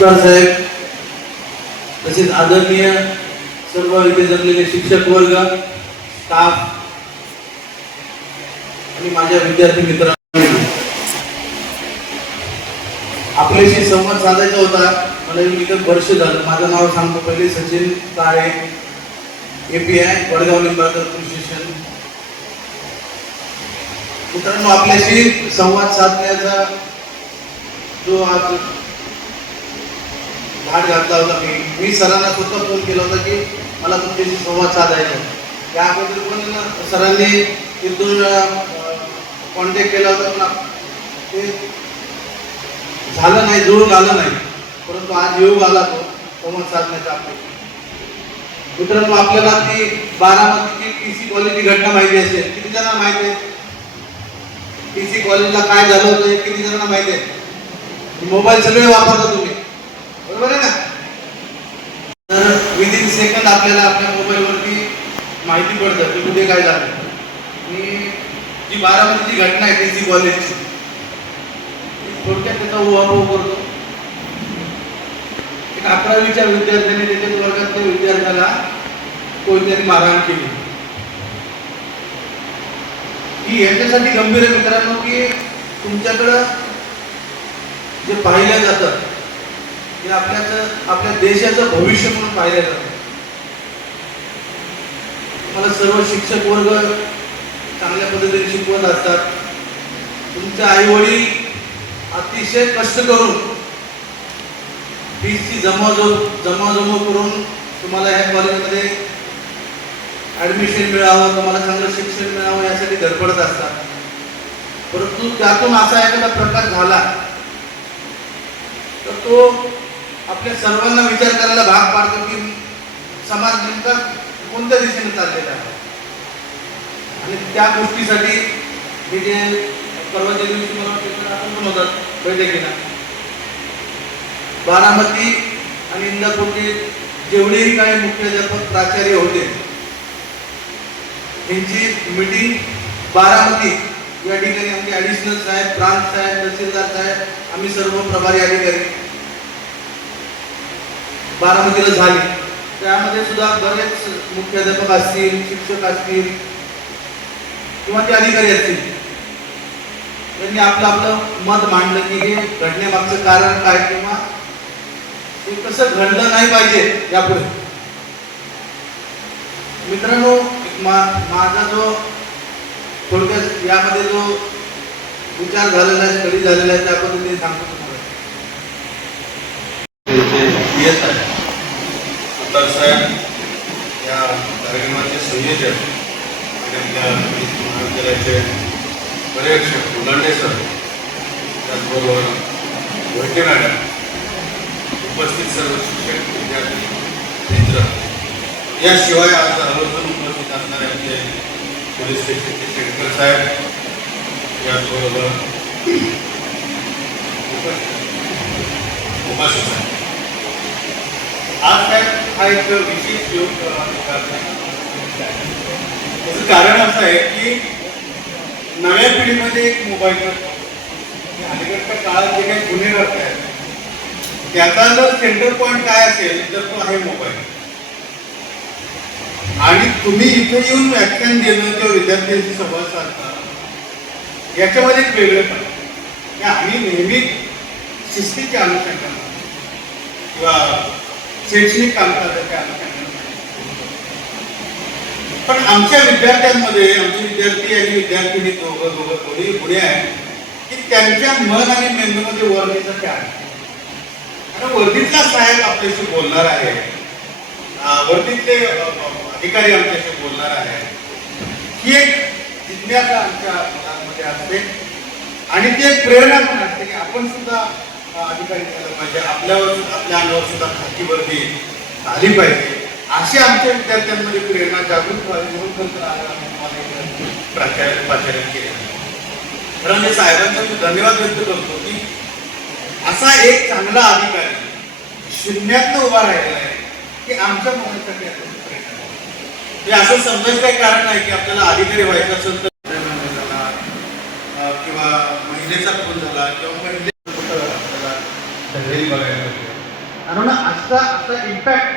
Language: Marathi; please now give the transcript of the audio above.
सुतार साहेब. तसेच आदरणीय सर्व इथे जमलेले शिक्षक वर्ग स्टाफ आणि माझ्या विद्यार्थी मित्रांनो. आपल्याशी संवाद साधायचा होता. मला मी इथं वर्ष झालं. माझं नाव सांगतो पहिले सचिन काळे आय वडगाव लिंबाळकर कृषी मित्रांनो आपल्याशी संवाद साधण्याचा जो आज घाट घातला होता मी. मी सरांना स्वतः फोन केला होता की मला तुमच्याशी संवाद साधायचा या अगोदर पण सरांनी एक दोन वेळा कॉन्टॅक्ट केला होता पण ते झालं नाही जुळून आलं नाही. परंतु आज योग आला तो संवाद साधण्याचा आपल्याला मित्रांनो आपल्याला ती बारामतीची टी सी कॉलेजची घटना माहिती असेल किती जणांना माहिती आहे? टी सी कॉलेजला काय झालं होतं किती जणांना माहिती आहे? मोबाईल सगळे वापरता तुम्ही. बरोबर आहे ना तर विदिन सेकंद आपल्याला आपल्या मोबाईलवरती माहिती पडतं की कुठे काय झालं. आणि जी बारामतीची घटना आहे ती कॉलेजची थोडक्यात त्याचा उहापोह करतो. एक अकरावीच्या विद्यार्थ्याने त्याच्या वर्गातल्या विद्यार्थ्याला कोणत्याने मारहाण केली. ही याच्यासाठी गंभीर आहे मित्रांनो की तुमच्याकडं जे पाहिलं जातं हे आपल्याच आपल्या देशाचं भविष्य म्हणून पाहिलं जातं. तुम्हाला सर्व शिक्षक वर्ग चांगल्या पद्धतीने शिकवत असतात. तुमचे आई वडील अतिशय कष्ट करून फीसची जमाजो जमाजमा करून तुम्हाला ह्या कॉलेजमध्ये ऍडमिशन मिळावं तुम्हाला चांगलं शिक्षण मिळावं यासाठी धडपडत असतात. परंतु त्यातून असा एखादा प्रकार झाला तर तो आपल्या सर्वांना विचार करायला भाग पाडतो की समाज नेमका कोणत्या दिशेने चाललेला आहे? आणि त्या गोष्टीसाठी हे जे परवाच्या दिवशी मला आपण होतात बैठकीला बारामती आणि इंदापूरचे जेवढेही काही मुख्याध्यापक प्राचार्य होते त्यांची मीटिंग बारामती या ठिकाणी आमचे ॲडिशनल साहेब प्रांत साहेब तहसीलदार साहेब आम्ही सर्व प्रभारी अधिकारी बारामतीला झाली. त्यामध्ये सुद्धा बरेच मुख्याध्यापक असतील शिक्षक असतील किंवा ते अधिकारी असतील. त्यांनी आपलं आपलं मत मांडलं की हे घडण्यामागचं कारण काय किंवा ते कसं घडलं नाही पाहिजे यापुढे. मित्रांनो माझा जो थोडक्यात यामध्ये जो विचार झालेला आहे स्टडी झालेला आहे त्या पद्धतीने सांगतो तुम्हाला येत आहे सुतार साहेब या कार्यक्रमाचे संयोजक आणि आपल्या महाविद्यालयाचे पर्यवेक्षक उलांडे सर त्याचबरोबर मोहिते मॅडम उपस्थित सर्व शिक्षक विद्यार्थी मित्र. याशिवाय आज आवर्जून उपस्थित असणारे आपले पोलीस स्टेशनचे शेडकर साहेब याचबरोबर उपाशी साहेब. आज काय हा एक विशेष योग त्याचं कारण असं आहे की नव्या पिढीमध्ये एक मोबाईल अलीकडच्या काळात जे काही गुन्हे घडत आहेत त्याचा जर सेंटर पॉईंट काय असेल तर तो आहे मोबाईल आणि तुम्ही इथे येऊन व्याख्यान देणं किंवा विद्यार्थ्यांशी संवाद साधता याच्यामध्ये एक वेगळेपण आहे. की आम्ही नेहमी शिस्तीच्या अनुषंगाने किंवा शैक्षणिक कामकाजाच्या अनुषंगाने पण आमच्या विद्यार्थ्यांमध्ये आमचे विद्यार्थी आणि विद्यार्थिनी दोघं दोघं थोडी पुढे आहे की त्यांच्या मन आणि मेंदूमध्ये वर्णीचं काय आहे? आणि वर्दीतला साहेब आपल्याशी बोलणार आहे. अं, वर्दीतले अधिकारी आमच्याशी बोलणार आहे. ही एक जिज्ञासा आमच्या मुलांमध्ये असते. आणि ती एक प्रेरणा पण असते की आपण सुद्धा अधिकारी झालं पाहिजे. आपल्यावर आपल्या अंगावर सुद्धा खाकी वर्दी आली पाहिजे. अशी आमच्या विद्यार्थ्यांमध्ये प्रेरणा जागृत व्हावी म्हणून खरं प्राचार्य प्राचार्य केले. साहेबांचा मी धन्यवाद व्यक्त करतो की असा एक चांगला अधिकारी शून्यातनं उभा राहिलेला आहे की आमच्या मुलांसाठी प्रेरणा हे असं समजायचं काही कारण नाही की आपल्याला अधिकारी व्हायचं असेल तर झाला, किंवा महिलेचा खून झाला किंवा महिलेचा कुठं आपल्याला ढळलेली बघायला मिळते. कारण असा असा इम्पॅक्ट